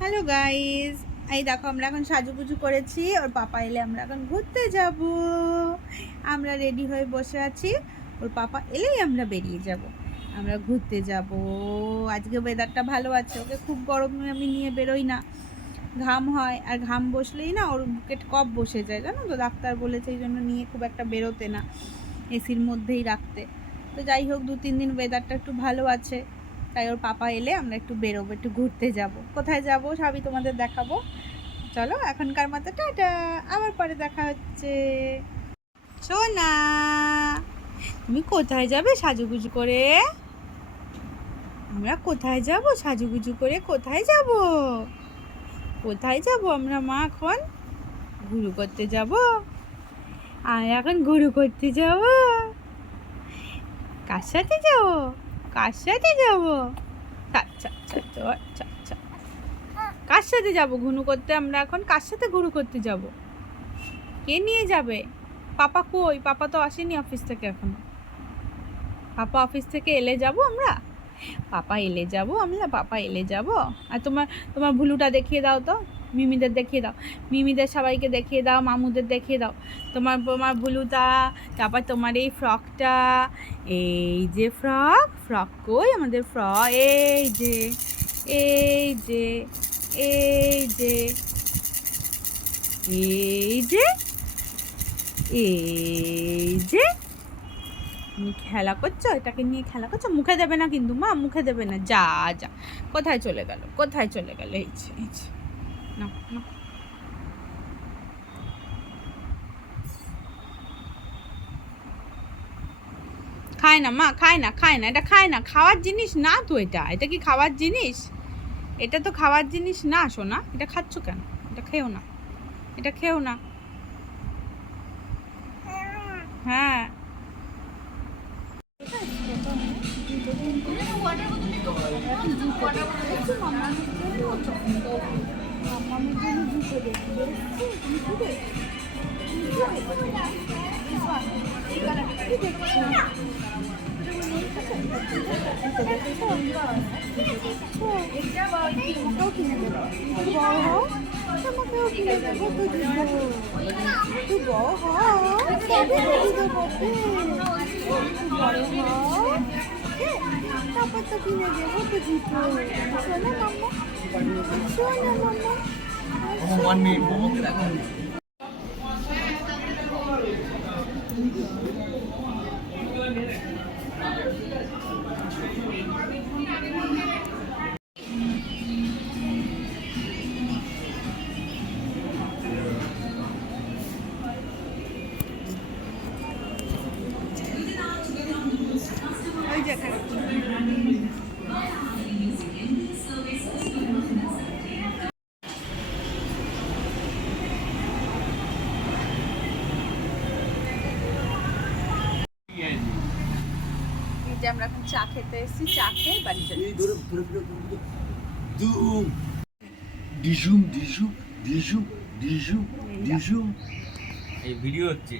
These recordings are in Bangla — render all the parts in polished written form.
হ্যালো গাইস, এই দেখো আমরা এখন সাজুগুজু করেছি। ওর পাপা এলে আমরা এখন ঘুরতে যাব। আমরা রেডি হয়ে বসে আছি, ওর পাপা এলেই আমরা বেরিয়ে যাব। আমরা ঘুরতে যাব। আজকে ওয়েদারটা ভালো আছে, ওকে খুব গরমে আমি নিয়ে বেরোই না, ঘাম হয়, আর ঘাম বসলেই না ওর বুকে কফ বসে যায়, জানো তো, ডাক্তার বলেছে এই জন্য নিয়ে খুব একটা বেরোতে না, এসির মধ্যেই রাখতে। তো যাই হোক, 2-3 দিন ওয়েদারটা একটু ভালো আছে, তাই ওর পাপা এলে আমরা একটু বেরোবো, একটু ঘুরতে যাব। কোথায় যাব সবই তোমাদের দেখাবো। চলো এখনকার মতো টাটা, আবার পরে দেখা হচ্ছে। সোনা, তুমি কোথায় যাবে সাজুগুজু করে? আমরা কোথায় যাব সাজুগুজু করে? কোথায় যাব? কোথায় যাব আমরা মা? এখন ঘুরু করতে যাব। আর এখন ঘুরু করতে যাব। কার সাথে যাব? কার সাথে যাব? আচ্ছা আচ্ছা আচ্ছা আচ্ছা আচ্ছা, কার সাথে যাব ঘুরু করতে? আমরা এখন কার সাথে ঘুরু করতে যাব? কে নিয়ে যাবে? পাপা কই? পাপা তো আসেনি অফিস থেকে এখনো। পাপা অফিস থেকে এলে যাব আমরা। পাপা এলে যাব আমরা, পাপা এলে যাব। আর তোমার তোমার ভুলুটা দেখিয়ে দাও তো, মিমিদের দেখিয়ে দাও, মিমিদের সবাইকে দেখিয়ে দাও, মামুদের দেখিয়ে দাও তোমার তোমার ভুলুটা। তারপর তোমার এই ফ্রকটা, এই যে ফ্রক, ফ্রক কই আমাদের ফ্রক? এই যে, এই যে, এই যে, এই যে, এই যে, তুমি খেলা করছো, এটাকে নিয়ে খেলা করছো। মুখে দেবে না কিন্তু মা, মুখে দেবে না। যা যা, কোথায় চলে গেল, কোথায় চলে গেল? এই যে, এই যে, নাও নাও। খায় না মা, খায় না, খায় না, এটা খায় না, খাওয়ার জিনিস না তো। এটা এটা কি খাওয়ার জিনিস? এটা তো খাওয়ার জিনিস না সোনা, এটা খাচ্ছ কেন? এটা খেও না, এটা খেও না। হ্যাঁ, আমাকেও কিনে দেবো, তুই বড় হও, আমাকেও কিনে দেবো তো দিব। তুই বড় হও, তবে তো দেবো। তুই বড় হও, তারপর তো কিনে দেবো তো দিব। শোনো মাম্মা, শোনো মাম্মা। ওই যে এখানে। এই যে আমরা এখন চা খেতে এসেছি, চা খেয়ে বাড়ি চলে দুম ডিজুম ডিজুম ডিজুম ডিজুম ডিজুম। এই ভিডিও হচ্ছে।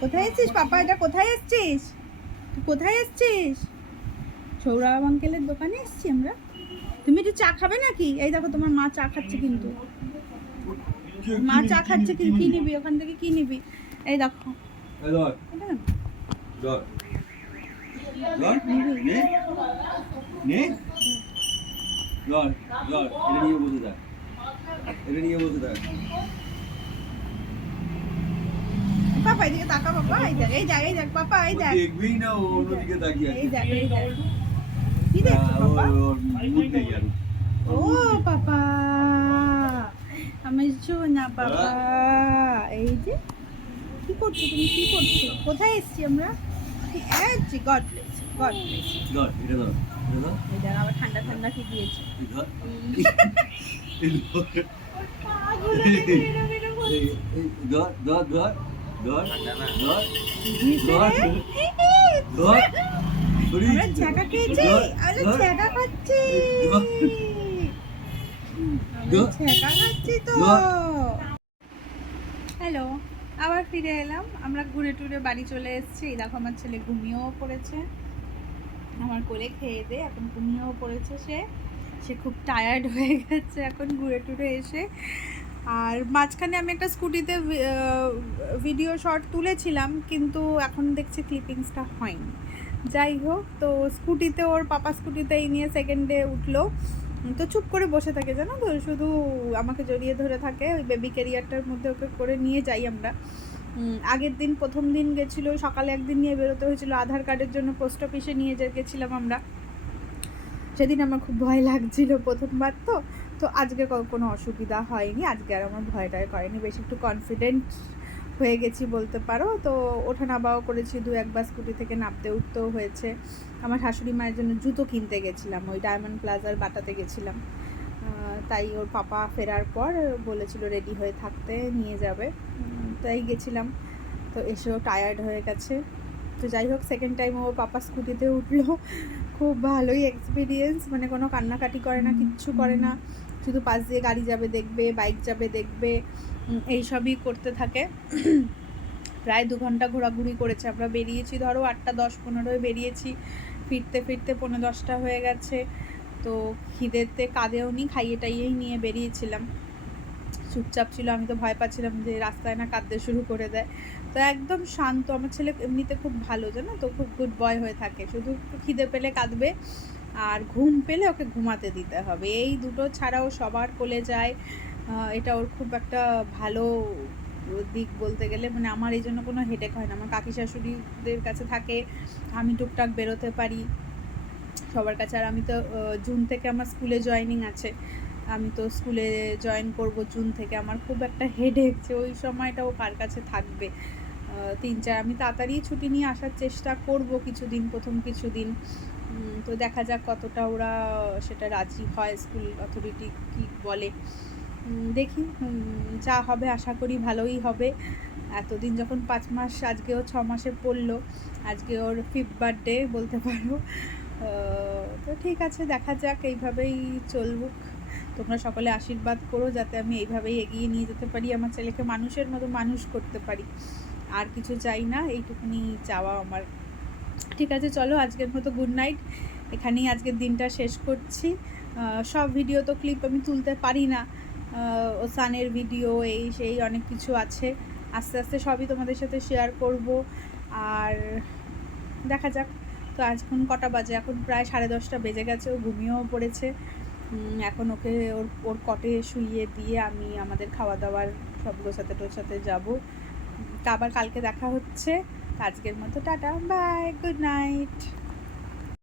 কোথায় এসছিস পাপা? এটা কোথায় এসছিস? তুই কোথায় এসছিস? সৌরভ আঙ্কেলের দোকানে এসছি আমরা। তুমি একটু চা খাবে নাকি? এই দেখো তোমার মা চা খাচ্ছে কিন্তু, মা চা খাচ্ছে কিন্তু। কি নিবি ওখান থেকে? কি নিবি? এই দেখো, ধর এটা না? ধর ধর নে নে ধর ধর, এটা নিয়ে বসে থাক, এটা নিয়ে বসে থাক। পাপা এদিকে তাকা, পাপা এই দেখ, এই দেখ, এই দেখ পাপা, এই দেখ, দেখবেই না, ও অন্যদিকে তাকিয়ে আছে। এই দেখ, এই দেখ। কি দেখছো পাপা? ওর মুড নেই আর। ও পাপা, আমি না পাপা। এই যে, কি করছো তুমি? কি করছো? কোথায় এসছি আমরা? এসছি গড প্লেস, গড প্লেস। ধর এটা ধর, এটা ধর, এই দেখ আবার ঠান্ডা ঠান্ডা কি দিয়েছে। এই ধর, এই ধর, পাগুলো দেখে এরম এরম হচ্ছে। এই ধর ধর ধর ধর ধর দিয়েছে ধর রে। ধর। আমরা ছ্যাঁকা খেয়েছি, আমরা ছ্যাঁকা খাচ্ছি, আমরা ছ্যাঁকা খাচ্ছি তো। হ্যালো, আবার ফিরে এলাম। আমরা ঘুরে টুরে বাড়ি চলে এসেছি। এই দেখো আমার ছেলে ঘুমিয়েও পড়েছে, আমার কোলে খেয়ে দিয়ে এখন ঘুমিয়েও পড়েছে সে। সে খুব টায়ার্ড হয়ে গেছে এখন ঘুরে টুরে এসে। আর মাঝখানে আমি একটা স্কুটিতে ভিডিও শর্ট তুলেছিলাম, কিন্তু এখন দেখছি ক্লিপিংসটা হয়নি। যাই হোক, তো স্কুটিতে ওর পাপা স্কুটিতেই নিয়ে সেকেন্ডে উঠলো, তো চুপ করে বসে থাকে জানো তো, শুধু আমাকে জড়িয়ে ধরে থাকে। ওই বেবি ক্যারিয়ারটার মধ্যে ওকে করে নিয়ে যাই আমরা। আগের দিন প্রথম দিন গেছিলো, সকালে একদিন নিয়ে বেরোতে হয়েছিল আধার কার্ডের জন্য, পোস্ট অফিসে নিয়ে গেছিলাম আমরা। সেদিন আমার খুব ভয় লাগছিল, প্রথমবার তো। তো আজকে কোনো অসুবিধা হয়নি, আজকে আর আমার ভয়টাই করেনি, বেশ একটু কনফিডেন্ট হয়ে গেছি বলতে পারো। তো ওঠা নামাও করেছি, একবার স্কুটি থেকে নামতে উঠতেও হয়েছে। আমার শাশুড়ি মায়ের জন্য জুতো কিনতে গেছিলাম, ওই ডায়মন্ড প্লাজার বাটাতে গেছিলাম। তাই ওর পাপা ফেরার পর বলেছিল রেডি হয়ে থাকতে, নিয়ে যাবে, তাই গেছিলাম। তো এসেও টায়ার্ড হয়ে গেছে। তো যাই হোক, সেকেন্ড টাইম ওর পাপা স্কুটিতে উঠলো, খুব ভালোই এক্সপিরিয়েন্স, মানে কোনো কান্নাকাটি করে না, কিচ্ছু করে না, শুধু পাশ দিয়ে গাড়ি যাবে দেখবে, বাইক যাবে দেখবে, এইসবই করতে থাকে। প্রায় 2 ঘন্টা ঘোরাঘুরি করেছে। আমরা বেরিয়েছি ধরো 8টা 10-15 বেরিয়েছি, ফিরতে ফিরতে 9:45 হয়ে গেছে। তো খিদেতে কাঁদেও নি, খাইয়ে টাইয়েই নিয়ে বেরিয়েছিলাম। চুপচাপ ছিল, আমি তো ভয় পাচ্ছিলাম যে রাস্তায় না কাঁদতে শুরু করে দেয়। তো একদম শান্ত, আমার ছেলে এমনিতে খুব ভালো জানো তো, খুব গুড বয় হয়ে থাকে, শুধু খিদে পেলে কাঁদবে আর ঘুম পেলে ওকে ঘুমাতে দিতে হবে, এই দুটো ছাড়াও সবার কোলে যায়। এটা ওর খুব একটা ভালো দিক বলতে গেলে, মানে আমার এই জন্য কোনো হেডেক হয় না। আমার কাকি শাশুড়িদের কাছে থাকে, আমি টুকটাক বেরোতে পারি সবার কাছে। আর আমি তো জুন থেকে আমার স্কুলে জয়েনিং আছে, আমি তো স্কুলে জয়েন করব জুন থেকে। আমার খুব একটা হেডেক যে ওই সময়টা ও কার কাছে থাকবে। 3-4 আমি তাড়াতাড়ি ছুটি নিয়ে আসার চেষ্টা করব কিছুদিন, প্রথম কিছুদিন। তো দেখা যাক কতটা ওরা সেটা রাজি হয়, স্কুল অথরিটি কী বলে দেখি। যা হবে আশা করি ভালোই হবে। এতদিন যখন 5 মাস, আজকে ও 6 মাসে পড়লো, আজকে ওর 5th বার্থডে বলতে পারো। তো ঠিক আছে, দেখা যাক, এইভাবেই চলুক। তোমরা সকলে আশীর্বাদ করো যাতে আমি এইভাবেই এগিয়ে নিয়ে যেতে পারি, আমার ছেলেকে মানুষের মতো মানুষ করতে পারি। আর কিছু চাই না, এইটুকুনি চাওয়া আমার। ঠিক আছে, চলো আজকের মতো গুড নাইট, এখানেই আজকের দিনটা শেষ করছি। সব ভিডিও তো ক্লিপ আমি তুলতে পারি না, ও সানের ভিডিও এই সেই অনেক কিছু আছে, আস্তে আস্তে সবই তোমাদের সাথে শেয়ার করব। আর দেখা যাক। তো এখন কটা বাজে, এখন প্রায় 10:30 বেজে গেছে, ও ঘুমিয়েও পড়েছে। এখন ওকে ওর কটে শুইয়ে দিয়ে আমি আমাদের খাওয়া দাওয়ার সব গোছাতে টোছাতে যাবো। তা আবার কালকে দেখা হচ্ছে। আজকের মতো টাটা, বাই, গুড নাইট।